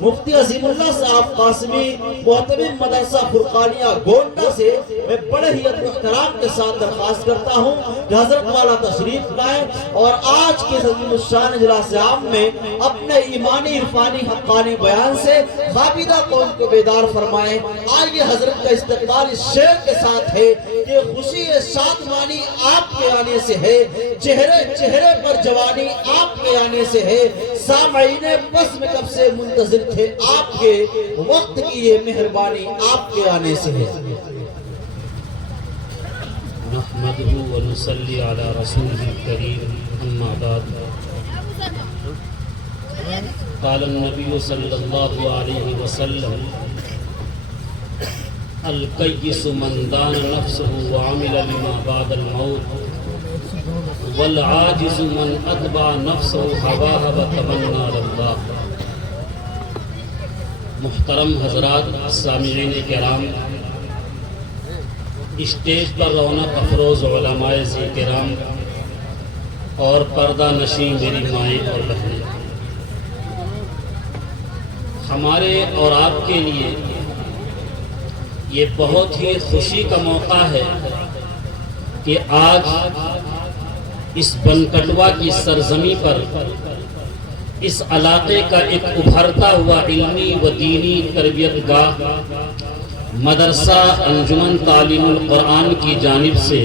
مفتی عظیم اللہ صاحب قاسمی محتمم مدرسہ فرقانیہ گونڈا سے میں بڑے ہی ادب و احترام کے ساتھ درخواست کرتا ہوں کہ حضرت والا تشریف لائیں اور آج کے عظیم الشان اجلاس عام میں اپنے ایمانی عرفانی حقانی بیان سے خوابیدہ قوم کو بیدار فرمائیں۔ آئیے حضرت کا استقبال اس شعر کے ساتھ ہے کہ خوشی شادمانی آپ کے آنے سے ہے، چہرے چہرے پر جوانی آپ کے آنے سے ہے، سامعین بس میں کب سے منتظر تھے آپ کے، وقت کی یہ مہربانی آپ کے آنے سے ہے۔ نحمده ونصلي على رسوله الكريم اما بعد قال النبي صلى الله عليه وسلم القيس من دان نفسه وعمل لما بعد الموت والعاجز من اتبع نفسه هواها وتمنى على الله۔ محترم حضرات، سامعین کرام، اسٹیج پر رونق افروز علماء کرام اور پردہ نشین میری مائیں اور بہنیں، ہمارے اور آپ کے لیے یہ بہت ہی خوشی کا موقع ہے کہ آج اس بنکٹوا کی سرزمین پر اس علاقے کا ایک ابھرتا ہوا علمی و دینی تربیت گاہ مدرسہ انجمن تعلیم القرآن کی جانب سے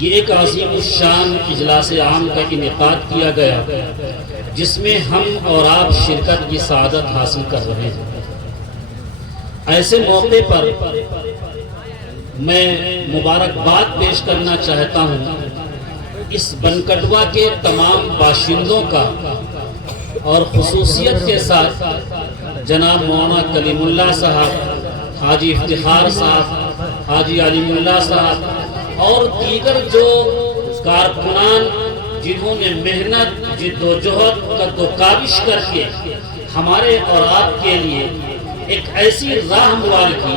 یہ ایک عظیم الشان اجلاس عام کا انعقاد کیا گیا، جس میں ہم اور آپ شرکت کی سعادت حاصل کر رہے ہیں۔ ایسے موقع پر میں مبارکباد پیش کرنا چاہتا ہوں اس بنکٹوا کے تمام باشندوں کا، اور خصوصیت کے ساتھ جناب مولانا کلیم اللہ صاحب، حاجی افتخار صاحب، حاجی علیم اللہ صاحب اور دیگر جو کارکنان جنہوں نے محنت، جد و جہد، قد و کاوش کر کے ہمارے اور آپ کے لیے ایک ایسی راہ ہموار کی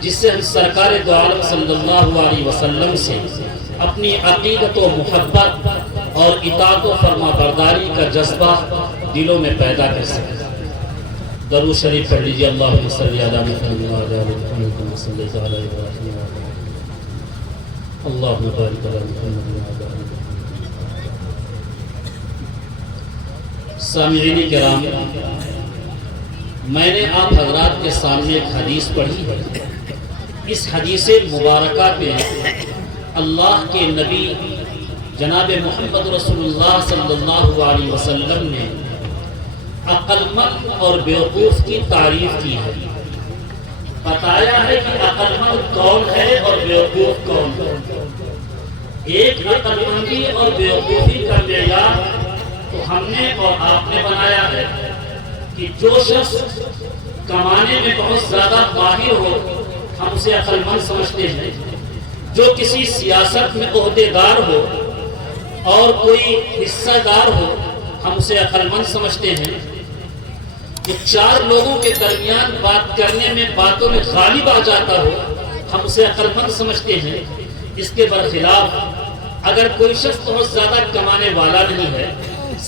جس سے ہم سرکار دو عالم صلی اللہ علیہ وسلم سے اپنی عقیدت و محبت اور اطاعت و فرما برداری کا جذبہ دلوں میں پیدا کر سکیں۔ درود شریف پڑھ لیجیے، اللہم صلی علی محمد وعلی آل محمد کما صلیت علی ابراہیم وعلی آل ابراہیم، اللہم بارک علی محمد وعلی آل محمد۔ سامعین کرام، میں نے آپ حضرات کے سامنے ایک حدیث پڑھی ہے۔ اس حدیث مبارکہ پہ اللہ کے نبی جناب محمد رسول اللہ صلی اللہ علیہ وسلم نے عقل مند اور بیوقوف کی تعریف کی ہے، بتایا ہے کہ عقل مند کون ہے اور بیوقوف کون ہے۔ ایک عقل مندی اور بیوقوفی کا معیار تو ہم نے اور آپ نے بنایا ہے کہ جو شخص کمانے میں بہت زیادہ ماہر ہو ہم اسے عقل مند سمجھتے ہیں، جو کسی سیاست میں عہدیدار ہو اور کوئی حصہ دار ہو ہم اسے عقل مند سمجھتے ہیں، جو چار لوگوں کے درمیان بات کرنے میں باتوں میں غالب آ جاتا ہو ہم اسے عقل مند سمجھتے ہیں۔ اس کے برخلاف اگر کوئی شخص بہت زیادہ کمانے والا نہیں ہے،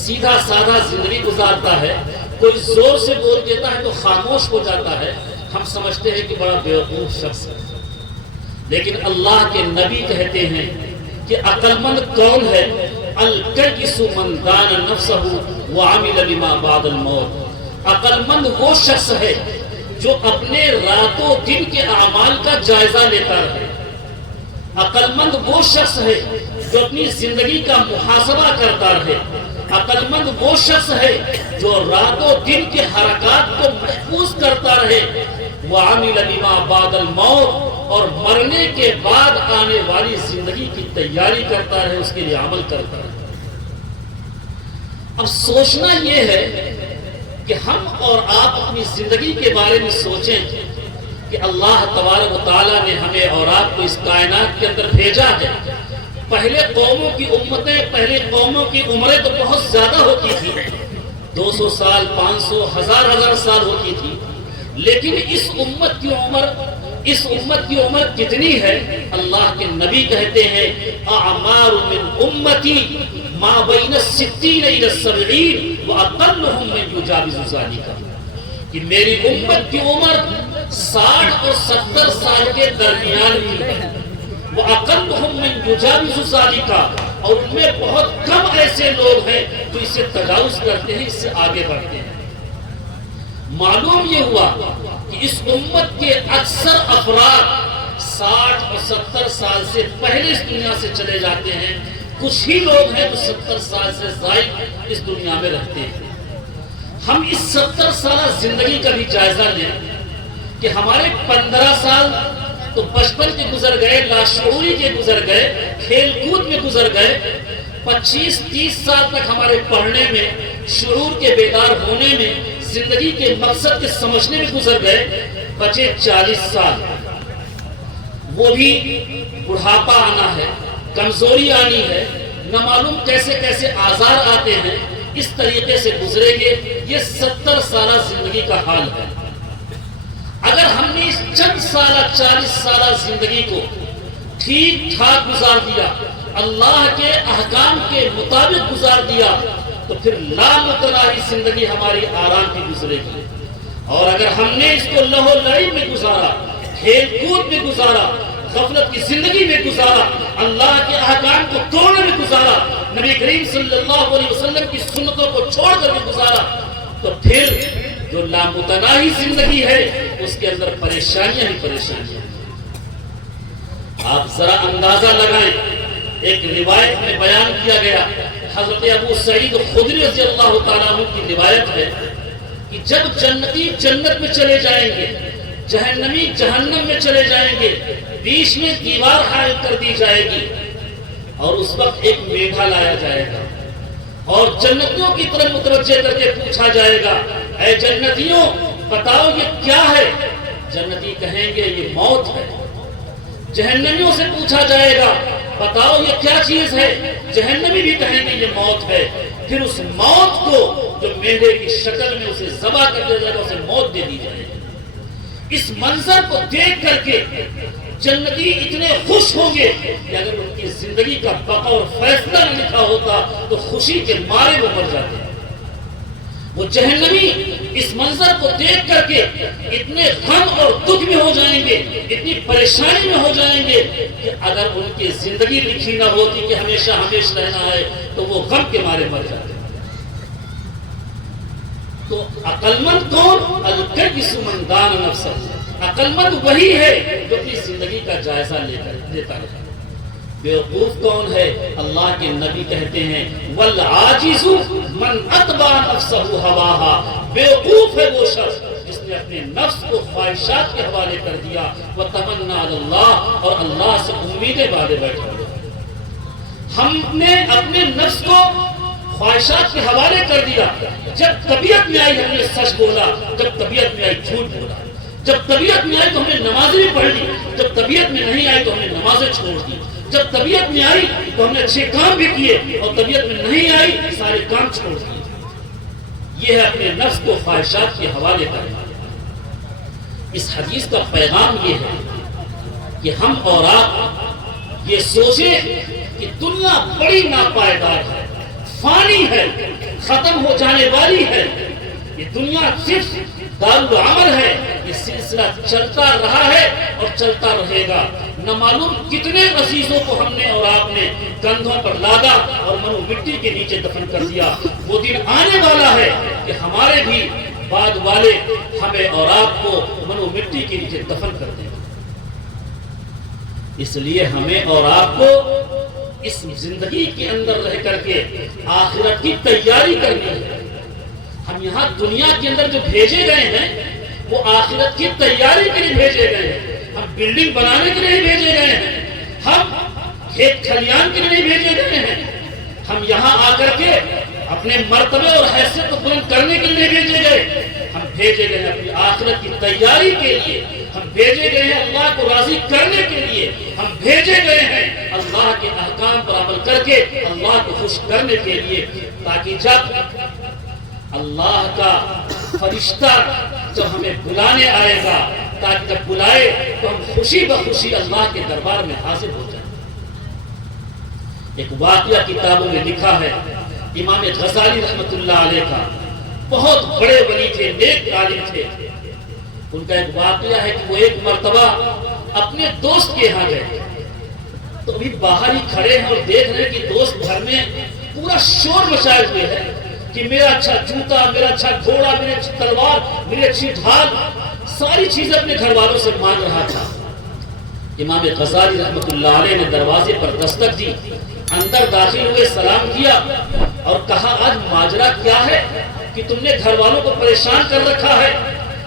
سیدھا سادہ زندگی گزارتا ہے، کوئی زور سے بول دیتا ہے تو خاموش ہو جاتا ہے، ہم سمجھتے ہیں کہ بڑا بیوقوف شخص ہے۔ لیکن اللہ کے نبی کہتے ہیں کہ عقل مند کون ہے؟ القیس من دان نفسہ وعمل لما بعد الموت۔ عقل مند وہ شخص ہے جو اپنے رات و دن کے اعمال کا جائزہ لیتا رہے۔ عقل مند وہ شخص ہے جو اپنی زندگی کا محاسبہ کرتا رہے۔ عقل مند وہ شخص ہے جو رات و دن کے حرکات کو محفوظ کرتا رہے۔ وعمل لما بعد الموت، اور مرنے کے بعد آنے والی زندگی کی تیاری کرتا رہے، اس کے لیے عمل کرتا رہے۔ اب سوچنا یہ ہے کہ ہم اور آپ اپنی زندگی کے بارے میں سوچیں کہ اللہ تبارک و تعالیٰ نے ہمیں اور آپ کو اس کائنات کے اندر بھیجا ہے۔ پہلے قوموں کی امتیں، پہلے قوموں کی عمریں تو بہت زیادہ ہوتی تھی، 200 سال، 500، ہزار سال ہوتی تھی، لیکن اس امت کی عمر کتنی ہے؟ اللہ کے نبی کہتے ہیں اعمار من امتی ما بین 60 الی 70 واقلهم من یجاوز ذلک۔ کہ میری امت کی عمر 60 اور 70 سال کے درمیان کی ہے، وَأَقَلُّهُم مِّن يُجَاوِزُ ذَلِكَ، اور ان میں بہت کم ایسے لوگ ہیں جو اس سے تجاوز کرتے ہیں، اس سے آگے بڑھتے ہیں۔ معلوم یہ ہوا کہ اس امت کے اکثر افراد 60 اور 70 سال سے پہلے اس دنیا سے چلے جاتے ہیں، کچھ ہی لوگ ہیں جو 70 سال سے زائد اس دنیا میں رہتے ہیں۔ ہم اس 70 سالہ زندگی کا بھی جائزہ لیں کہ ہمارے 15 سال تو بچپن کے گزر گئے، لاشعوری کے گزر گئے، کھیل کود میں گزر گئے، 25-30 سال تک ہمارے پڑھنے میں، شعور کے بیدار ہونے میں، زندگی کے مقصد کے سمجھنے میں گزر گئے، بچے 40 سال، وہ بھی بڑھاپا آنا ہے، کمزوری آنی ہے، نہ معلوم کیسے کیسے آزار آتے ہیں، اس طریقے سے گزریں گے۔ یہ 70 سالہ زندگی کا حال ہے۔ اگر ہم نے اس چند سالہ 40 سالہ زندگی کو ٹھیک ٹھاک گزار دیا، اللہ کے احکام کے مطابق گزار دیا، تو پھر لامتناہی زندگی ہماری آرام کی گزرے گی۔ اور اگر ہم نے اس کو لہو لعب میں گزارا، کھیل کود میں گزارا، غفلت کی زندگی میں گزارا، اللہ کے احکام کو توڑنے میں گزارا، نبی کریم صلی اللہ علیہ وسلم کی سنتوں کو چھوڑ کر کے گزارا، تو پھر جو لامتناہی زندگی ہے اس کے اندر پریشانیاں ہی پریشانیاں۔ آپ ذرا اندازہ لگائیں، ایک روایت میں بیان کیا گیا، حضرت ابو سعید خدری رضی اللہ تعالیٰ عنہ کی روایت ہے کہ جب جنتی جنت میں چلے جائیں گے، جہنمی جہنم میں چلے جائیں گے، بیچ میں دیوار حائل کر دی جائے گی، اور اس وقت ایک میڈھا لایا جائے گا اور جنتیوں کی طرف متوجہ کر کے پوچھا جائے گا، اے جنتیوں بتاؤ یہ کیا ہے؟ جنتی کہیں گے یہ موت ہے۔ جہنمیوں سے پوچھا جائے گا بتاؤ یہ کیا چیز ہے؟ جہنمی بھی کہیں گے یہ موت ہے۔ پھر اس موت کو جو میڈھے کی شکل میں اسے ذبح کر دیا جائے گا، اسے موت دے دی جائے گی۔ اس منظر کو دیکھ کر کے جنتی اتنے خوش ہوں گے کہ اگر ان کی زندگی کا بقا اور فیصلہ نہ لکھا ہوتا تو خوشی کے مارے وہ مر جاتے ہیں۔ وہ جہنمی اس منظر کو دیکھ کر کے اتنے غم اور دکھ میں ہو جائیں گے، اتنی پریشانی میں ہو جائیں گے کہ اگر ان کی زندگی لکھی نہ ہوتی کہ ہمیشہ ہمیشہ رہنا ہے تو وہ غم کے مارے مر جاتے ہیں۔ تو عقلمند کون؟ الکیس من دان نفسہ، عقلمند وہی ہے جو اپنی زندگی کا جائزہ لیتا رہے۔ بیوقوف کون ہے؟ اللہ کے نبی کہتے ہیں والعاجز من اتبع نفسہ ہواہا، بیوقوف ہے وہ شخص جس نے اپنے نفس کو خواہشات کے حوالے کر دیا، وتمنا علی اللہ، اور اللہ سے امیدیں باندھے بیٹھا ہوا۔ ہم نے اپنے نفس کو خواہشات کے حوالے کر دیا، جب طبیعت میں آئی ہم نے سچ بولا، جب طبیعت میں آئی جھوٹ بولا، جب طبیعت میں آئی تو ہم نے نمازیں بھی پڑھ لی، جب طبیعت میں نہیں آئی تو ہم نے نمازیں چھوڑ دی، جب طبیعت میں آئی تو ہم نے اچھے کام بھی کیے، اور طبیعت میں نہیں آئی سارے کام چھوڑ دیے۔ یہ ہے اپنے نفس کو خواہشات کے حوالے کرنا۔ اس حدیث کا پیغام یہ ہے کہ ہم اور آپ یہ سوچیں کہ دنیا بڑی ناپائیدار ہے، فانی ہے، ختم ہو جانے والی ہے۔ یہ دنیا صرف دارالعمل ہے، یہ سلسلہ چلتا رہا ہے اور چلتا رہے گا۔ نہ معلوم کتنے عزیزوں کو ہم نے اور آپ نے کندھوں پر لادا اور منو مٹی کے نیچے دفن کر دیا۔ وہ دن آنے والا ہے کہ ہمارے بھی بعد والے ہمیں اور آپ کو منو مٹی کے نیچے دفن کر دیں۔ اس لیے ہمیں اور آپ کو اس زندگی کے اندر رہ کر کے آخرت کی تیاری کرنی ہے۔ ہم یہاں دنیا کے اندر جو بھیجے گئے ہیں وہ آخرت کی تیاری کے لیے بھیجے گئے ہیں۔ ہم بلڈنگ بنانے کے لیے بھیجے گئے ہیں، ہم کھیت کھلیان کے لیے نہیں بھیجے گئے ہیں۔ ہم یہاں آ کر کے اپنے مرتبے اور حیثیت کو بلند کرنے کے لیے بھیجے گئے، ہم بھیجے گئے ہیں اپنی آخرت کی تیاری کے لیے، ہم بھیجے گئے ہیں اللہ کو راضی کرنے کے لیے، ہم بھیجے گئے ہیں اللہ کے احکام پر عمل کر کے اللہ کو خوش کرنے کے لیے، تاکہ جب اللہ کا فرشتہ جب ہمیں بلانے آئے گا، تاکہ جب بلائے تو ہم خوشی بخوشی اللہ کے دربار میں حاضر ہو جائیں۔ ایک واقعہ کتابوں میں لکھا ہے، امام غزالی رحمۃ اللہ علیہ کا، بہت بڑے ولی تھے، نیک عالم تھے۔ ان کا ایک واقعہ ہے کہ وہ ایک مرتبہ اپنے دوست کے یہاں گئے، تو ابھی باہر ہی کھڑے ہیں اور دیکھ رہے ہیں کہ دوست گھر میں پورا شور مچائے ہوئے ہے کہ میرا اچھا جوتا، میرا اچھا گھوڑا، میری اچھی تلوار، میری اچھی ڈھال، ساری چیزیں اپنے گھر والوں سے مانگ رہا تھا۔ امام غزالی رحمۃ اللہ علیہ نے دروازے پر دستک دی، اندر داخل ہوئے، سلام کیا اور کہا آج ماجرا کیا ہے کہ تم نے گھر والوں کو پریشان کر رکھا ہے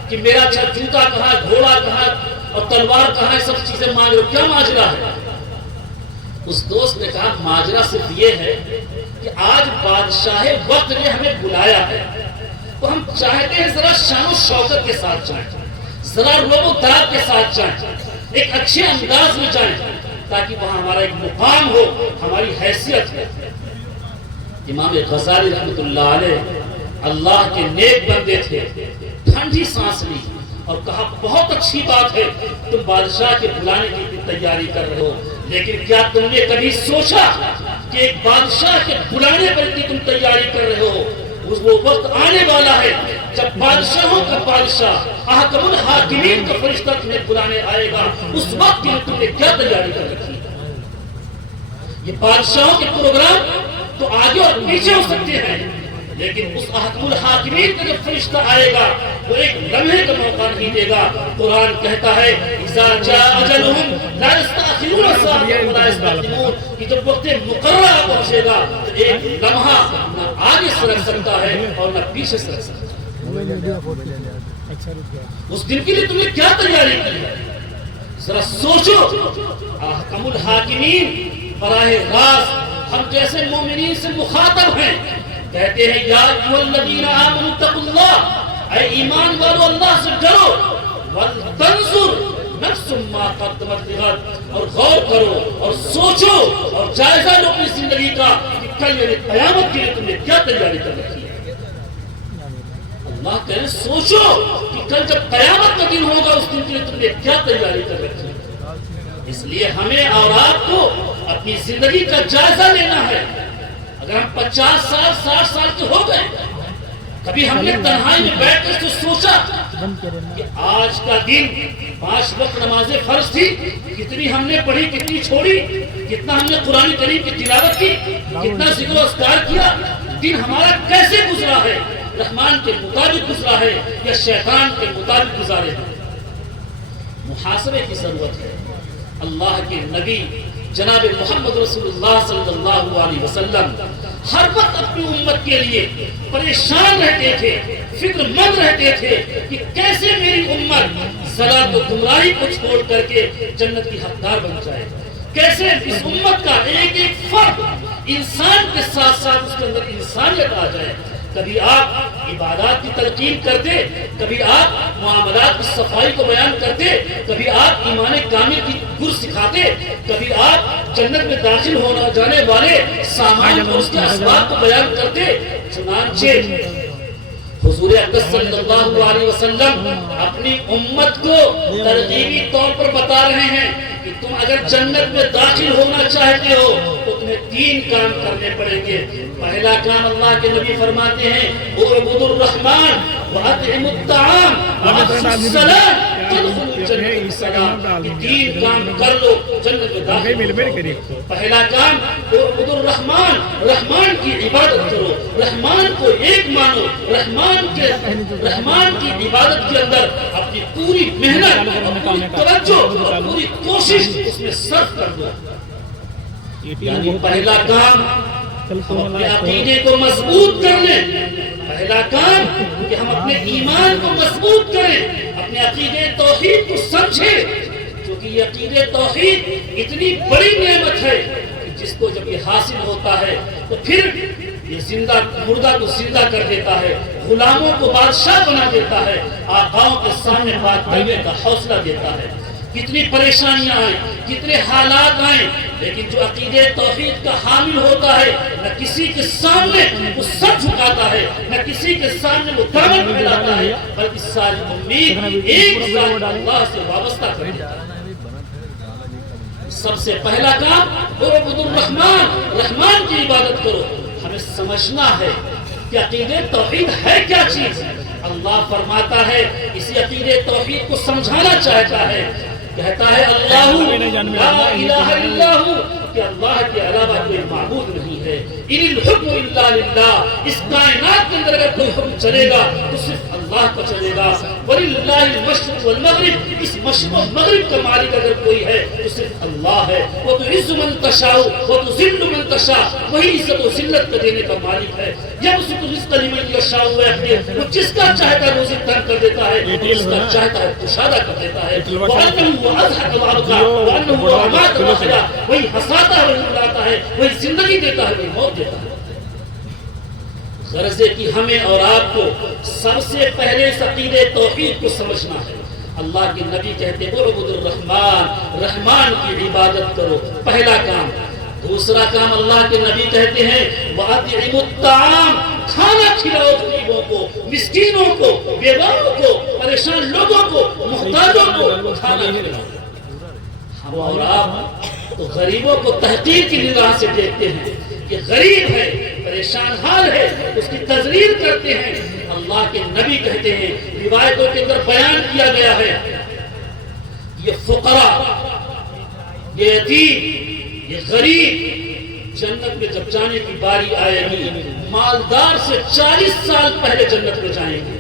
کہ میرا اچھا جوتا کہاں، گھوڑا کہاں اور تلوار کہاں، سب چیزیں مانگ رہے ہو، کیا ماجرا ہے؟ اس دوست نے کہا ماجرا صرف یہ ہے کہ آج بادشاہ وقت نے ہمیں بلایا ہے، تو ہم چاہتے ہیں ذرا شان و شوکت کے ساتھ جائیں، ذرا روب و داد کے ساتھ جائیں، ایک اچھے انداز میں جائیں تاکہ وہاں ہمارا ایک مقام ہو، ہماری حیثیت ہے۔ امام غزالی رحمۃ اللہ علیہ اللہ کے نیک بندے تھے، ٹھنڈی سانس لی اور کہا بہت اچھی بات ہے تم بادشاہ کے بلانے کی تیاری کر رہے ہو، لیکن کیا تم نے کبھی سوچا کہ ایک بادشاہ کے بلانے پر اتنی تم تیاری کر رہے ہو؟ وہ وقت آنے والا ہے جب بادشاہوں کا بادشاہ، احکم الحاکمین کا فرشتہ تمہیں بلانے آئے گا، اس وقت میں تم نے کیا تیاری کر رکھی ہے؟ یہ بادشاہوں کے پروگرام تو آگے اور پیچھے ہو سکتے ہیں، لیکن اس احکم الحاکمین کا جب فرشتہ آئے گا وہ ایک لمحے کا موقع نہیں دے گا۔ قرآن کہتا ہے اذا جاء اجلهم لا يستأخرون ساعة ولا يستقدمون، کہ جب وقت مقررہ پہنچے گا تو ایک لمحہ نہ آگے سرک سکتا ہے اور نہ پیچھے سرک سکتا ہے۔ اس دن کے لیے تم نے کیا تیاری کی ہے؟ ذرا سوچو۔ احکم الحاکمین براہ راست ہم جیسے مومنین سے مخاطب ہیں، کہتے ہیں یا ایھا الذین آمنوا اتقوا اللہ، اے ایمان والو اللہ سے ڈرو، وَلْتَنْظُرْ نَفْسٌ مَا قَدَّمَتْ لِغَدٍ، اور غور کرو اور سوچو اور جائزہ لو اپنی زندگی کا کہ کل میرے قیامت کے لیے تم نے کیا تیاری کر رکھی ہے۔ اللہ کہے سوچو کہ کل جب قیامت کا دن ہوگا اس دن کے لیے تم نے کیا تیاری کر رکھی ہے۔ اس لیے ہمیں اور آپ کو اپنی زندگی کا جائزہ لینا ہے۔ اگر ہم 50 سال 60 سال کے ہو گئے، کبھی ہم نے تنہائی میں بیٹھ کر سوچا کہ آج کا دن 5 وقت نماز فرض تھی، کتنی ہم نے پڑھی، کتنی چھوڑی، کتنا ہم نے قرآن کریم کی تلاوت کی، کتنا ذکر و اذکار کیا، دن ہمارا کیسے گزرا ہے؟ رحمان کے مطابق گزرا ہے یا شیطان کے مطابق گزارے ہیں؟ محاسبے کی ضرورت ہے۔ اللہ کے نبی جناب محمد رسول اللہ صلی اللہ علیہ وسلم ہر وقت اپنی امت کے لیے پریشان رہتے تھے، فکر مند رہتے تھے کہ کیسے میری امت ضلال و گمراہی کو چھوڑ کر کے جنت کی حقدار بن جائے، کیسے اس امت کا ایک ایک فرد انسان کے ساتھ ساتھ اس کے اندر انسانیت آ جائے۔ کبھی آپ عبادات کی تلقین کرتے، کبھی آپ معاملات کی صفائی کو بیان کرتے، کبھی آپ ایمان کامل کی گر سکھاتے، کبھی آپ جنت میں داخل ہونا جانے والے سامان اور اس کے اسباب کو بیان کرتے۔ چنانچہ حضور اقدس صلی اللہ علیہ وسلم اپنی امت کو ترغیبی طور پر بتا رہے ہیں کہ تم اگر جنت میں داخل ہونا چاہتے ہو تو تمہیں 3 کام کرنے پڑیں گے۔ پہلا کام اللہ کے نبی فرماتے ہیں اعبدوا الرحمن واطعموا الطعام وافشوا السلام تدخلوا الجنة بسلام۔ یہ 3 کام کر لو جنت میں داخل ہو۔ پہلا کام اعبدوا الرحمن، رحمان کی عبادت کرو، رحمان کو ایک مانو، رحمان کی عبادت کے اندر اپنی پوری محنت، پوری توجہ اور پوری کوشش اس میں صرف کر دو۔ یعنی پہلا کام ہم اپنے عقیدے کو مضبوط کر لیں، پہلا کام کہ ہم اپنے ایمان کو مضبوط کریں، اپنے عقیدے توحید کو سمجھیں، کیونکہ یہ عقیدے توحید اتنی بڑی نعمت ہے کہ جس کو جب یہ حاصل ہوتا ہے تو پھر یہ زندہ مردہ کو زندہ کر دیتا ہے، غلاموں کو بادشاہ بنا دیتا ہے، آقاؤں کے سامنے بات کرنے کا حوصلہ دیتا ہے۔ کتنی پریشانیاں آئیں، کتنے حالات آئیں، لیکن جو عقیدے توحید کا حامل ہوتا ہے نہ کسی کے سامنے وہ سر جھکاتا ہے، نہ کسی کے سامنے وہ دامن پھیلاتا ہے، بلکہ ساری امید ایک ذات اللہ سے وابستہ کر دیتا ہے۔ سب سے پہلا کام اعبدوا الرحمن، رحمان کی عبادت کرو۔ ہمیں سمجھنا ہے کہ عقیدہ توحید ہے کیا چیز. اللہ فرماتا ہے اسی عقیدہ توحید کو سمجھانا چاہتا ہے. کہتا ہے اللہ لا الہ الا ہو کہ اللہ کے علاوہ کوئی معبود نہیں ہے. ان الحکم الا للہ. اس کائنات کے اندر اگر کوئی حکم چلے گا تو صرف اللہ کا چلے گا. وللہ المشرق والمغرب. اس مشرق و مغرب کا مالک اگر کوئی ہے تو صرف اللہ ہے. وہ تو عز من تشاء وہ تو ذل من تشاء. وہی عزت و ذلت کو دینے کا مالک ہے. یبسط الرزق لمن یشاء ویقدر. وہ جس کا چاہتا ہے روزی تنگ کر دیتا ہے, جس کا چاہتا ہے کشادہ کر دیتا ہے. وَأَنَّهُ أَضْحَكَ وَأَبْكَىٰ وَأَنَّهُ أَمَاتَ وَأَحْيَا. وہی ہنساتا ہے وہی رلاتا ہے, وہی زندگی دیتا ہے وہی موت دیتا ہے. غرض ہے کہ ہمیں اور آپ کو سب سے پہلے اس عقیدہ توحید کو سمجھنا ہے. اللہ کے نبی کہتے ہیں اعبد الرحمن, رحمان کی عبادت کرو, پہلا کام. دوسرا کام اللہ کے نبی کہتے ہیں وَأَطْعِمُوا الطَّعَامَ, کھانا کھلاؤ غریبوں کو, مسکینوں کو, بیواؤں کو, پریشان لوگوں کو, محتاجوں کو کھانا کھلاؤ. ہم اور آپ تو غریبوں کو تحقیر کی نگاہ سے دیکھتے ہیں کہ غریب ہے, پریشان حال ہے, اس کی تذلیل کرتے ہیں. اللہ کے نبی کہتے ہیں روایتوں کے اندر بیان کیا گیا ہے یہ فقراء, یہ یتیم, یہ غریب جنت میں جب جانے کی باری آئے گی مالدار سے 40 سال پہلے جنت میں جائیں گے.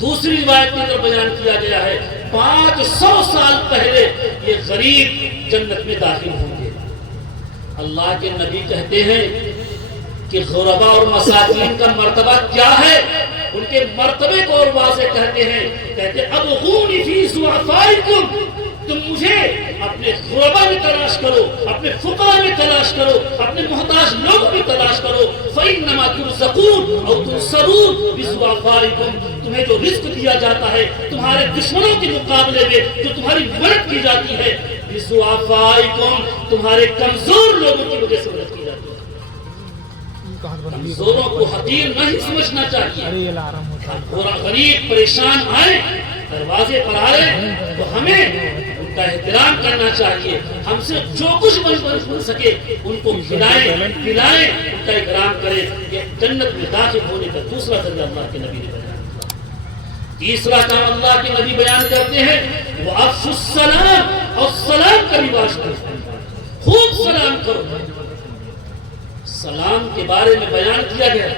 دوسری روایت کے اندر بیان کیا گیا ہے 500 سال پہلے یہ غریب جنت میں داخل ہوں گے. اللہ کے نبی کہتے ہیں کہ غرباء اور مساکین کا مرتبہ کیا ہے, ان کے مرتبے کو اور واضح کہتے ہیں. کہتے ہیں ابغونی فی ضعفائکم, تم مجھے اپنے غرباء میں تلاش کرو, اپنے فقراء میں تلاش کرو, اپنے محتاج لوگوں میں تلاش کرو. فإنما ترزقون او تنصرون بضعفائکم, تمہیں جو رزق دیا جاتا ہے تمہارے دشمنوں کے مقابلے میں جو تمہاری مدد کی جاتی ہے بضعفائکم, تمہارے کمزور لوگوں کی وجہ سے مدد کی جاتی ہے. کمزوروں کو حقیر نہیں سمجھنا چاہیے. غریب پریشان آئے, دروازے پر آئے تو ہمیں ان کا احترام کرنا چاہیے. ہم سے جو کچھ بن سکے ان کو کھلائیں پلائیں, ان کا اکرام کریں. یہ جنت میں داخل ہونے کا دوسرا ذریعہ اللہ کے نبی نے بیان. تیسرا کام اللہ کے نبی بیان کرتے ہیں وَأَفْشُوا السَّلَامَ, اور سلام کا رواج کرو, خوب سلام کرو. سلام کے بارے میں بیان کیا گیا.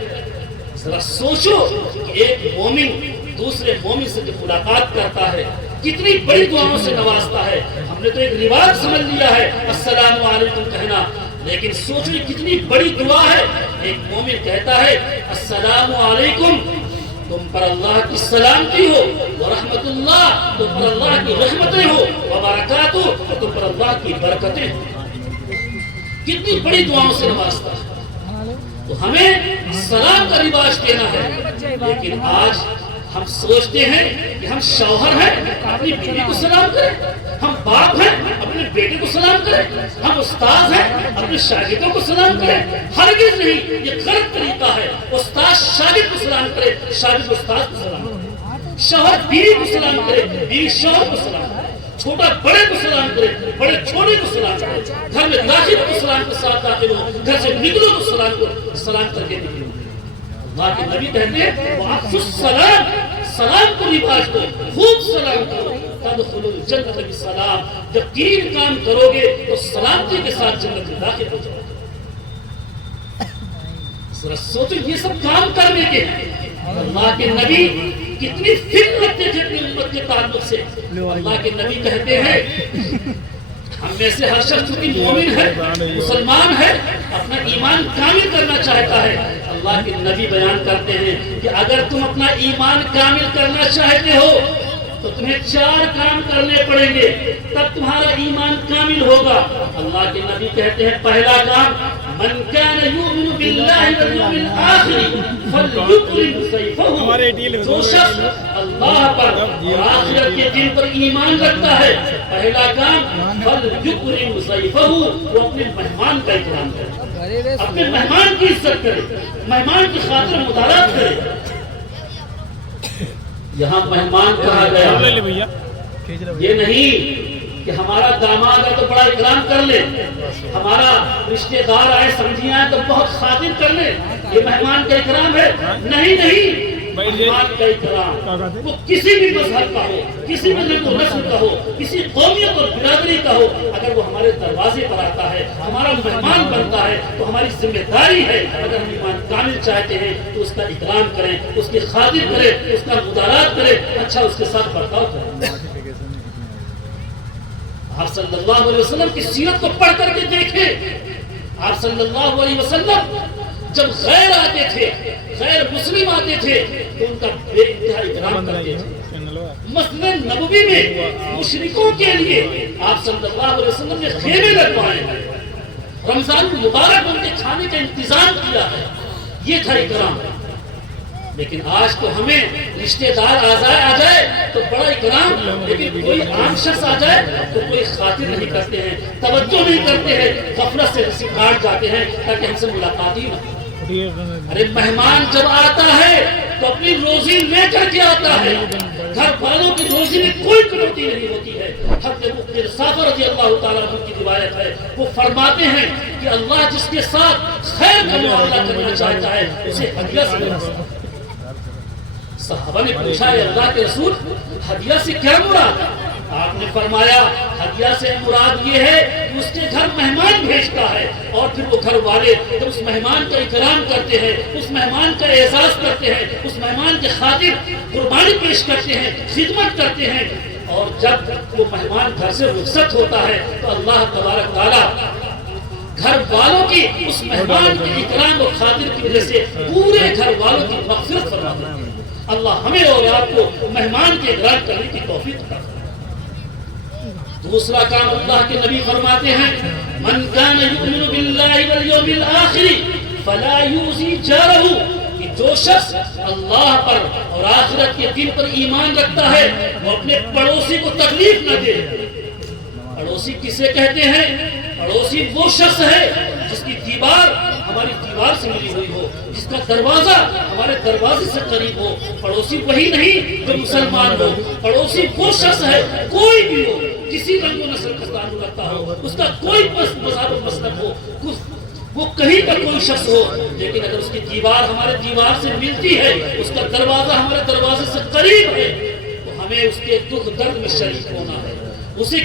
ذرا سوچو کہ ایک مومن دوسرے مومن سے جب ملاقات کرتا ہے کتنی بڑی دعاؤں سے نوازتا ہے. ہم نے تو ایک رواج سمجھ لیا ہے السلام علیکم کہنا, لیکن سوچو کتنی بڑی دعا ہے. ایک مومن کہتا ہے السلام علیکم, تم پر اللہ کی سلامتی ہو, ورحمت اللہ, تم پر اللہ کی رحمتیں ہو, وبرکاتہ, تم پر اللہ کی برکتیں ہو. کتنی بڑی دعاؤں سے نوازتا ہے. تو ہمیں سلام کا رواج دینا ہے. لیکن آج ہم سوچتے ہیں کہ ہم شوہر ہیں اپنی بیوی کو سلام کریں, ہم باپ ہیں اپنے بیٹے کو سلام کریں, ہم استاد ہیں اپنے شاگردوں کو سلام کریں. ہرگز نہیں, یہ غلط طریقہ ہے. استاد شاگرد کو سلام کرے, شاگرد استاد کو سلام کرے, شوہر بیوی کو سلام کرے, بیوی شوہر کو سلام کرے, چھوٹا بڑے کو سلام کرے, بڑے چھوٹے کو سلام کرے. گھر میں داخل کو سلام کے ساتھ داخل ہو, گھر سے نکلو تو سلام کر کے نکلو. اللہ کے نبی کہتے ہیں وَأَفْشُوا السَّلَامَ, سلام کو رواج دو, خوب سلام کرو. تدخلوا الجنۃ بسلام, جب 3 کام کرو گے تو سلامتی کے ساتھ جنت میں داخل ہو جاؤ گے. ذرا سوچو یہ سب کام کرنے کے اللہ کے نبی کتنی فکر رکھتے تھے اپنی امت کے تعلق سے. اللہ کے نبی کہتے ہیں ہم میں سے ہر شخص کی مومن ہے, مسلمان ہے, اپنا ایمان کامل کرنا چاہتا ہے. اللہ کے نبی بیان کرتے ہیں کہ اگر تم اپنا ایمان کامل کرنا چاہتے ہو تو تمہیں 4 کام کرنے پڑیں گے, تب تمہارا ایمان کامل ہوگا. اللہ کے نبی کہتے ہیں پہلا کام من کان یؤمن باللہ والیوم الآخر فلیکرم ضیفہ, جو شخص اللہ پر اور آخرت کے دن پر ایمان رکھتا ہے پہلا کام فلیکرم ضیفہ, وہ اپنے مہمان کا اکرام کرے, اپنے مہمان کی عزت کرے, مہمان کی خاطر مدارات کرے. یہاں مہمان کہا گیا, یہ نہیں کہ کہ ہمارا داماد ہے تو بڑا اکرام کر لے، ہمارا رشتہ دار آئے سمجھی آئے تو بہت خاطر کر لے، یہ مہمان کا اکرام ہے؟ نہیں، مہمان کا اکرام وہ کسی بھی مذہب کا ہو، کسی بھی نسل و نسل کا ہو، کسی قومیت اور برادری کا ہو، اگر وہ ہمارے دروازے پر آتا ہے، ہمارا مہمان بنتا ہے تو ہماری ذمہ داری ہے، اگر ہم ایمان کامل چاہتے ہیں تو اس کا اکرام کریں، اس کی خاطر کریں، اس کا مدارات کریں، اچھا اس کے ساتھ برتاؤ کریں۔ آپ صلی اللہ علیہ وسلم کی سیرت کو پڑھ کر کے دیکھیں، آپ صلی اللہ علیہ وسلم جب غیر آتے تھے، غیر مسلم آتے تھے تو ان کا بے انتہا اکرام کرتے تھے۔ مسجد نبوی میں مشرکوں کے لیے آپ صلی اللہ علیہ وسلم نے خیمے لگوائے ہیں، رمضان المبارک ان کے کھانے کا انتظام کیا ہے، یہ تھا اکرام۔ لیکن آج تو ہمیں رشتہ دار آ جائے تو بڑا اکرام، لیکن کوئی عام شخص آ جائے تو کوئی خاطر نہیں کرتے ہیں، توجہ نہیں کرتے ہیں، غفلت سے رسی کاٹ جاتے ہیں تاکہ ہم سے ملاقات ہی نہ۔ ارے مہمان جب آتا ہے تو اپنی روزی لے کر کے آتا ہے، گھر والوں کی روزی میں کوئی کٹوتی نہیں ہوتی ہے۔ حضرت مقتدر صافر رضی اللہ تعالیٰ عنہ کی روایت ہے، وہ فرماتے ہیں کہ اللہ جس کے ساتھ خیر کا معاملہ کرنا چاہتا ہے اسے ہدیہ سے ملتا ہے۔ صحابہ نے پوچھا ہے اللہ کے رسول ہدیہ سے کیا مراد؟ آپ نے فرمایا ہدیہ سے مراد یہ ہے کہ اس کے گھر مہمان بھیجتا ہے اور پھر وہ گھر والے جب اس مہمان کا اکرام کرتے ہیں، اس مہمان کا اعزاز کرتے ہیں، اس مہمان کے خاطر قربانی پیش کرتے ہیں، خدمت کرتے ہیں، اور جب وہ مہمان گھر سے رخصت ہوتا ہے تو اللہ تبارک تعالیٰ گھر والوں کی اس مہمان کے اکرام و خاطر کی وجہ سے پورے گھر والوں کی مغفرت فرماتا ہے۔ اللہ ہمیں اور آپ کو مہمان کے اکرام کرنے کی توفیق عطا فرمائے۔ دوسرا کام اللہ کے نبی فرماتے ہیں من کان یؤمن باللہ والیوم الآخر فلا یؤذی جارہ، کہ جو شخص اللہ پر اور آخرت کے دن پر ایمان رکھتا ہے وہ اپنے پڑوسی کو تکلیف نہ دے۔ پڑوسی کسے کہتے ہیں؟ پڑوسی وہ شخص ہے جس کی دیوار ہماری دیوار سے ملی ہوئی ہو، جس کا دروازہ ہمارے دروازے سے قریب ہو۔ پڑوسی وہی نہیں جو مسلمان ہو، پڑوسی وہ شخص ہے کوئی بھی ہو، کسی رنگ و نسل کا تعلق رکھتا ہو، اس کا کوئی مذہب و مسلک ہو، وہ کہیں کا کوئی شخص ہو، لیکن اگر اس کی دیوار ہمارے دیوار سے ملتی ہے، اس کا دروازہ ہمارے دروازے سے قریب ہے، تو ہمیں اس کے دکھ درد میں شریک ہونا ہے، اسے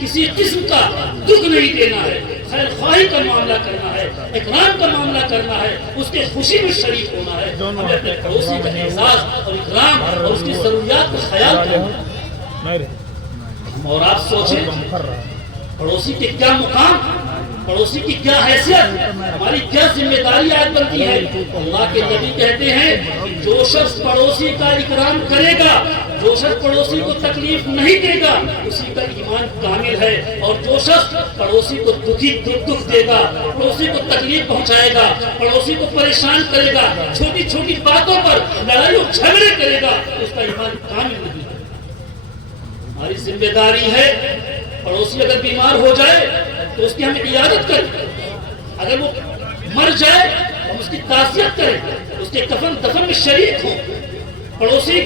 کسی قسم کا دکھ نہیں دینا ہے، خیر خواہی کا معاملہ کرنا ہے، اکرام کا معاملہ کرنا ہے، اس کے خوشی میں شریک ہونا ہے، ہمیں اپنے پڑوسی کا اعزاز اور اکرام اور اس کی ضروریات کا خیال کرنا ہے۔ اور آپ سوچیں پڑوسی کے کیا مقام، پڑوسی کی کیا حیثیت، ہماری کیا ذمہ داری آج بنتی ہے۔ اللہ کے نبی کہتے ہیں جو شخص پڑوسی کا اکرام کرے گا، جو شخص پڑوسی کو تکلیف نہیں دے گا، اسی کا ایمان کامل ہے، اور جو شخص پڑوسی کو دکھ دے گا، پڑوسی کو تکلیف پہنچائے گا، پڑوسی کو پریشان کرے گا، چھوٹی چھوٹی باتوں پر لڑائی اور جھگڑے کرے گا، اس کا ایمان کامل نہیں ہے۔ ہماری ذمہ داری ہے پڑوسی اگر بیمار ہو جائے تو اس کی ہمیں عیادت کریں، اگر وہ مر جائے ہم اس کی تعزیت کریں، اس کے کفن دفن میں شریک ہوں۔ پڑوسی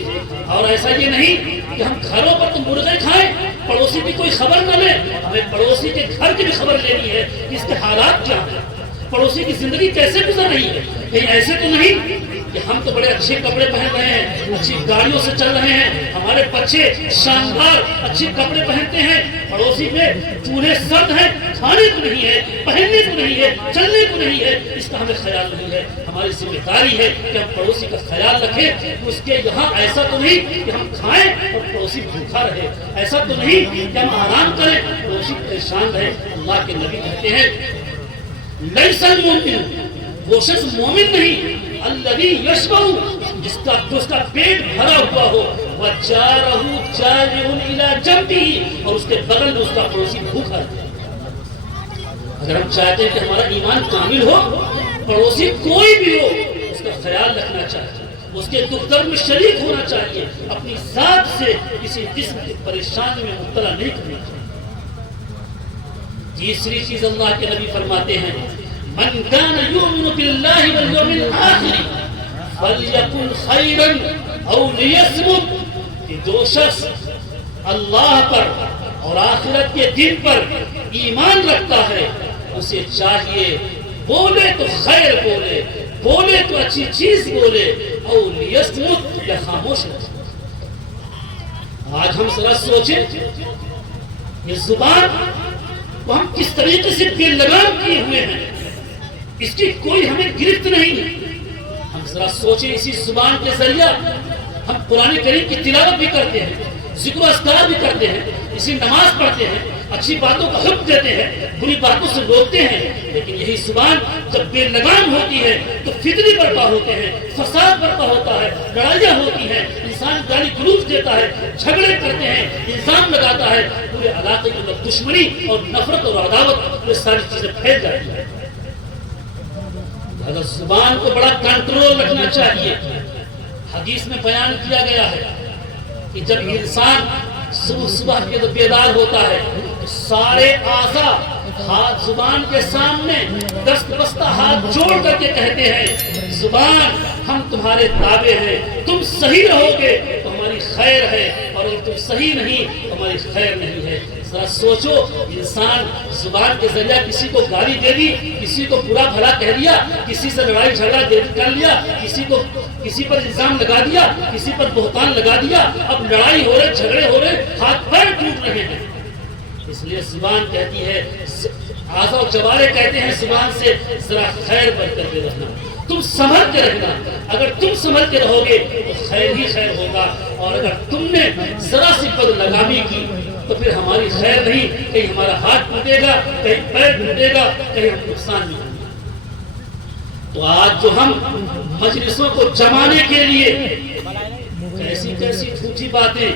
اور ایسا یہ نہیں کہ ہم گھروں پر تو مرغے کھائیں، پڑوسی کی کوئی خبر نہ لیں، ہمیں پڑوسی کے گھر کی بھی خبر لینی ہے کہ اس کے حالات کیا ہیں، پڑوسی کی زندگی کیسے گزر رہی ہے۔ کہیں ایسے تو نہیں کہ ہم تو بڑے اچھے کپڑے پہن رہے ہیں، اچھی گاڑیوں سے چل رہے ہیں، ہمارے بچے شاندار اچھے کپڑے پہنتے ہیں، پڑوسی میں چولہے سرد ہیں، کھانے کو نہیں ہے، پہننے کو نہیں ہے، چلنے کو نہیں ہے، اس کا ہمیں خیال نہیں ہے۔ ہماری ذمہ داری ہے کہ ہم پڑوسی کا خیال رکھیں، اس کے یہاں ایسا تو نہیں کہ ہم کھائیں اور پڑوسی بھوکا رہے، ایسا تو نہیں کہ ہم آرام کریں پڑوسی پریشان رہے۔ اللہ کے نبی کہتے ہیں لیس المؤمن، وہ شخص مومن نہیں، الذی یشبع، جس کا پیٹ بھرا ہوا ہو، وجارہ جائع الی جنبہ، اور اس کے بغل میں اس کا پڑوسی بھوکا رہے۔ اگر ہم چاہتے ہیں کہ ہمارا ایمان کامل ہو، پڑوسی کوئی بھی ہو اس کا خیال رکھنا چاہیے، اس کے دکھ درد میں شریک ہونا چاہیے، اپنی ذات سے کسی قسم کی پریشانی میں مبتلا نہیں کرنا چاہیے۔ تیسری چیز اللہ کے نبی فرماتے ہیں من کان یؤمن باللہ والیوم الآخر فلیکن خیرا او لیصمت، کہ جو شخص اللہ پر اور آخرت کے دن پر ایمان رکھتا ہے اسے چاہیے بولے تو خیر بولے، بولے تو اچھی چیز بولے، او لیصمت یا خاموش رہے۔ آج ہم ذرا سوچیں یہ زبان کو ہم کس طریقے سے بے لگام کیے ہوئے ہیں، اس کی کوئی ہمیں گرفت نہیں ہے۔ ہم ذرا سوچیں اسی زبان کے ذریعہ ہم قرآن کریم کی تلاوت بھی کرتے ہیں، ذکر و اذکار بھی کرتے ہیں، اسی نماز پڑھتے ہیں، اچھی باتوں کا حکم دیتے ہیں، بری باتوں سے روکتے ہیں، لیکن یہی زبان جب بے لگام ہوتی ہے تو فتنے برپا ہوتے ہیں، فساد برپا ہوتا ہے، لڑائیاں ہوتی ہیں، انسان گالی گلوچ دیتا ہے، جھگڑے کرتے ہیں، الزام لگاتا ہے، پورے علاقے کے اندر دشمنی اور نفرت اور عداوت، یہ ساری چیزیں پھیل جاتی ہیں۔ اگر زبان کو بڑا کنٹرول رکھنا چاہیے۔ حدیث میں بیان کیا گیا ہے کہ جب انسان صبح کے بیدار ہوتا ہے تو سارے اعضاء ہاتھ زبان کے سامنے دست بستہ ہاتھ جوڑ کر کے کہتے ہیں زبان ہم تمہارے تابع ہیں، تم صحیح رہو گے تو ہماری خیر ہے، اور اگر تم صحیح نہیں تو ہماری خیر نہیں ہے۔ ذرا سوچو انسان زبان کے ذریعہ کسی کو گالی دے دی، کسی کو برا بھلا کہہ دیا، کسی سے لڑائی جھگڑا کر لیا، کسی پر الزام لگا دیا، کسی پر بہتان لگا دیا، اب لڑائی ہو رہے، جھگڑے ہو رہے، ہاتھ پیر ٹوٹ رہے ہیں۔ اس لیے زبان کہتی ہے، اعضاء و جوارح کہتے ہیں زبان سے ذرا خیر بن کر کے رہنا، تم سنبھل کے رہنا، اگر تم سنبھل کے رہو گے تو خیر ہی خیر ہوگا، اور اگر تم نے ذرا سی بد لگامی کی تو پھر ہماری خیر نہیں، کہیں ہمارا ہاتھ ٹوٹے گا، کہیں پیر ٹوٹے گا، کہیں ہم نقصان نہیں ہوگا۔ تو آج جو ہم مجلسوں کو جمانے کے لیے کیسی کیسی جھوٹی باتیں،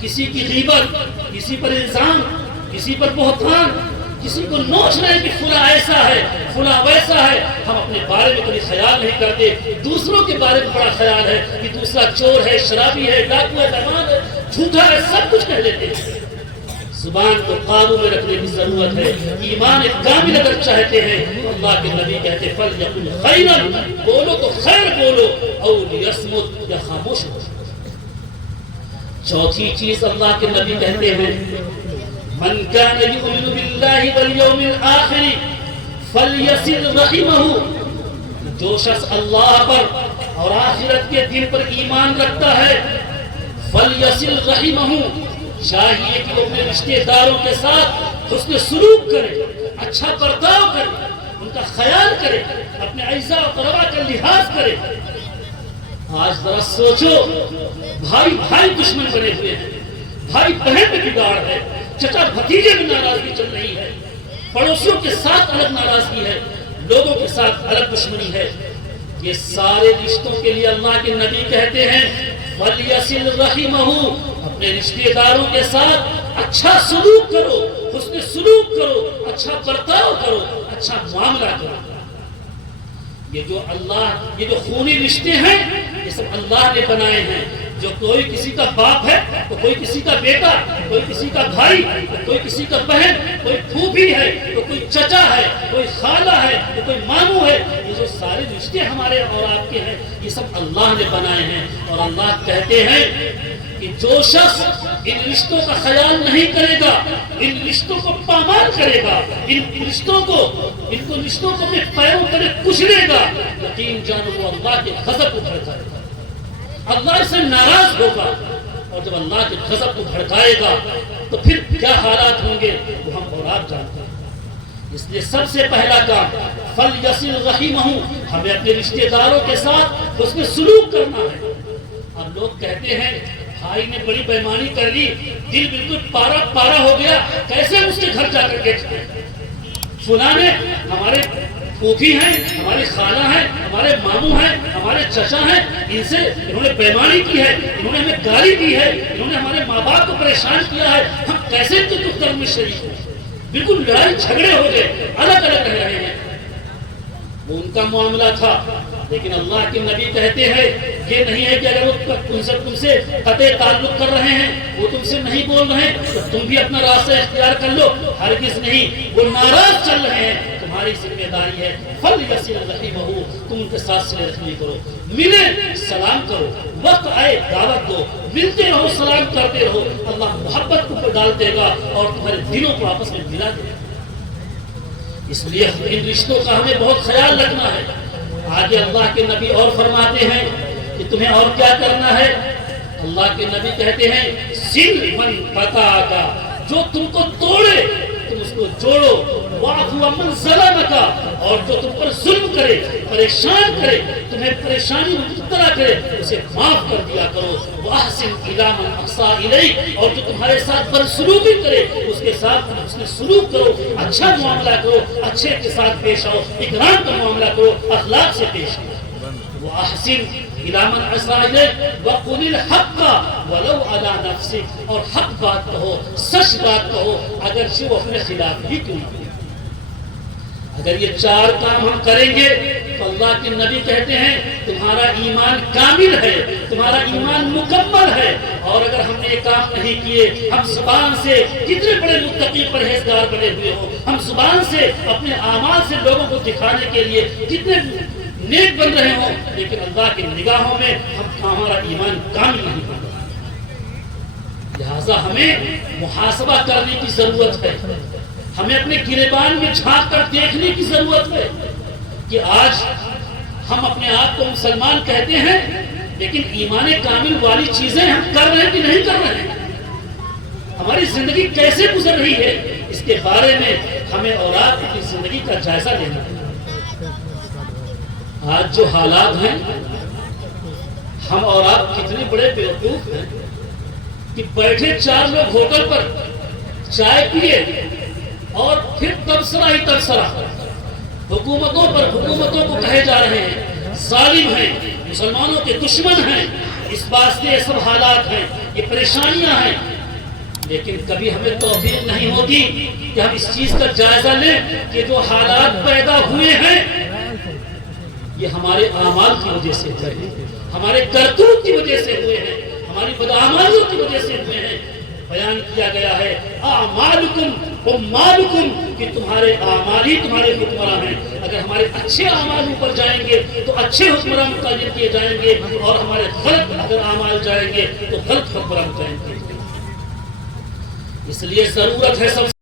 کسی کی غیبت، کسی پر الزام، کسی پر بہتان، کسی کو نوچ رہے ہیں کہ فلاں ایسا ہے، فلاں ویسا ہے، ہم اپنے بارے میں کبھی خیال نہیں کرتے، دوسروں کے بارے میں بڑا خیال ہے کہ دوسرا چور ہے، شرابی ہے، ڈاکو ہے، بیمان ہے، جھوٹا ہے، سب کچھ کہہ لیتے ہیں۔ زبان کو قابو میں رکھنے کی ضرورت ہے۔ ایمان کامل اگر چاہتے ہیں تو اللہ کے نبی کہتے ہیں فَلْيَقُلْ خَيْرًا، بولو تو خیر بولو، او لِيَصْمُتْ، یا خاموش ہو۔ چوتھی چیز اللہ کے نبی کہتے ہیں من كان يؤمن بالله واليوم الآخر فليصل رحمه، جو شخص اللہ پر اور آخرت کے دن پر ایمان رکھتا ہے فليصل رحمه، چاہیے کہ وہ اپنے رشتہ داروں کے ساتھ حسن سلوک کرے، اچھا برتاؤ کرے، ان کا خیال کرے، اپنے اعزاء و اقرباء کا لحاظ کرے۔ آج ذرا سوچو بھائی بھائی دشمن بنے ہوئے ہیں، بھائی بہن میں بگاڑ ہے، چچا بھتیجے میں ناراضگی چل رہی ہے، پڑوسیوں کے ساتھ الگ ناراضگی ہے، لوگوں کے ساتھ الگ دشمنی ہے۔ یہ سارے رشتوں کے لیے اللہ کے نبی کہتے ہیں فَلْيَصِلْ رَحِمَهُ، اپنے رشتہ داروں کے ساتھ اچھا سلوک کرو، حسن سلوک کرو، اچھا برتاؤ کرو، اچھا معاملہ کرو۔ یہ جو خونی رشتے ہیں یہ سب اللہ نے بنائے ہیں۔ جو کوئی کسی کا باپ ہے تو کوئی کسی کا بیٹا، کوئی کسی کا بھائی، کوئی کسی کا بہن، کوئی پھوپھی ہے تو کوئی چچا ہے، کوئی خالہ ہے تو کوئی ماموں ہے، یہ جو سارے رشتے ہمارے اور آپ کے ہیں یہ سب اللہ نے بنائے ہیں۔ اور اللہ کہتے ہیں کہ جو شخص ان رشتوں کا خیال نہیں کرے گا، ان رشتوں کو پامال کرے گا، ان رشتوں کو اپنے پیروں تلے کچلے گا، یقین جانو وہ اللہ کے غضب کو بھڑکائے گا، اللہ سے ناراض ہوگا، اور جب اللہ کے غضب کو بھڑکائے گا تو پھر کیا حالات ہوں گے وہ ہم اور آپ جانتے ہیں۔ اس لیے سب سے پہلا کام فَلْيَصِلْ رَحِمَهُ، ہمیں اپنے رشتہ داروں کے ساتھ اس میں سلوک کرنا ہے۔ اب لوگ کہتے ہیں بھائی نے بڑی بےمانی کر لی، دل بالکل پارا پارا ہو گیا، کیسے ہم اس کے گھر جا کر کے کھائیں؟ فلاں نے ہمارے پھوپھی ہیں، ہماری خالہ ہیں، ہمارے ماموں ہیں، ہمارے چچا ہیں، انہوں نے بےمانی کی ہے، انہوں نے ہمیں گالی دی ہے، انہوں نے ہمارے ماں باپ کو پریشان کیا ہے، ہم کیسے ان کے دکھ درد میں شریک ہیں؟ بالکل لڑائی جھگڑے ہو گئے، الگ الگ رہ رہے ہیں۔ وہ ان کا معاملہ تھا، لیکن اللہ کے نبی کہتے ہیں یہ نہیں ہے کہ اگر وہ تم سے قطع تعلق کر رہے ہیں، وہ تم سے نہیں بول رہے ہیں تو تم بھی اپنا راستہ اختیار کر لو، ہرگز نہیں۔ وہ ناراض چل رہے ہیں، تمہاری ذمہ داری ہے فَلْيَصِلْ رَحِمَهُ، تم ان کے ساتھ صلہ رحمی کرو، ملے سلام کرو، وقت آئے دعوت دو، ملتے رہو سلام کرتے رہو، اللہ محبت کو ڈال دے گا اور تمہارے دلوں کو آپس میں ملا دے گا۔ اس لیے ان رشتوں کا ہمیں بہت خیال رکھنا ہے۔ آگے اللہ کے نبی اور فرماتے ہیں کہ تمہیں اور کیا کرنا ہے؟ اللہ کے نبی کہتے ہیں سل من قطعک، جو تم کو توڑے تم اس کو جوڑو، واعف عمن ظلمک، اور جو تم پر ظلم کرے، پریشان کرے، تمہیں پریشانی میں مبتلا کرے، اسے معاف کر دیا کرو، واحسن الی من احسن الیک، اور جو تمہارے ساتھ بدسلوکی کرے اس کے ساتھ اس نے سلوک کرو، اچھا معاملہ کرو، اچھے کے ساتھ پیش آؤ، اکرام کا معاملہ کرو، اخلاق سے پیش آؤ۔ واحسن الی من احسن الیک وقل الحق ولو علی نفسک، اور حق بات کہو، سچ بات کہو، اگرچہ وہ اپنے خلاف ہی کیوں نہ ہو۔ اگر یہ چار کام ہم کریں گے تو اللہ کے نبی کہتے ہیں تمہارا ایمان کامل ہے، تمہارا ایمان مکمل ہے۔ اور اگر ہم نے یہ کام نہیں کیے، ہم زبان سے کتنے بڑے متقی پرہیزگار بنے ہوئے ہوں، ہم زبان سے اپنے اعمال سے لوگوں کو دکھانے کے لیے کتنے نیک بن رہے ہوں، لیکن اللہ کی نگاہوں میں ہمارا ایمان کامل نہیں بن رہا۔ لہذا ہمیں محاسبہ کرنے کی ضرورت ہے، ہمیں اپنے گریبان میں جھانک کر دیکھنے کی ضرورت ہے کہ آج ہم اپنے آپ کو مسلمان کہتے ہیں، لیکن ایمان کامل والی چیزیں ہم کر رہے ہیں کہ نہیں کر رہے ہیں؟ ہماری زندگی کیسے گزر رہی ہے، اس کے بارے میں ہمیں اور آپ کی زندگی کا جائزہ لینا ہے۔ آج جو حالات ہیں، ہم اور آپ کتنے بڑے بیوقوف ہیں کہ بیٹھے چار لوگ ہوٹل پر چائے پیے اور پھر تبصرہ ہی تبصرہ حکومتوں کو کہے جا رہے ہیں ظالم ہیں، مسلمانوں کے دشمن ہیں، اس واسطے یہ سب حالات ہیں، یہ پریشانیاں ہیں۔ لیکن کبھی ہمیں توفیق نہیں ہوتی کہ ہم اس چیز کا جائزہ لیں کہ جو حالات پیدا ہوئے ہیں یہ ہمارے اعمال کی وجہ سے ہوئے ہیں، ہمارے کرتوت کی وجہ سے ہوئے ہیں، ہماری بدعمالیوں کی وجہ سے ہوئے ہیں۔ بیان کیا گیا ہے اعمالکم امالکم، کہ تمہارے اعمال ہی تمہارے حکمراں ہیں۔ اگر ہمارے اچھے اعمال اوپر جائیں گے تو اچھے حکمراں متعین کیے جائیں گے، اور ہمارے غلط اگر اعمال جائیں گے تو غلط حکمراں متعین کیے جائیں گے۔ اس لیے ضرورت ہے سب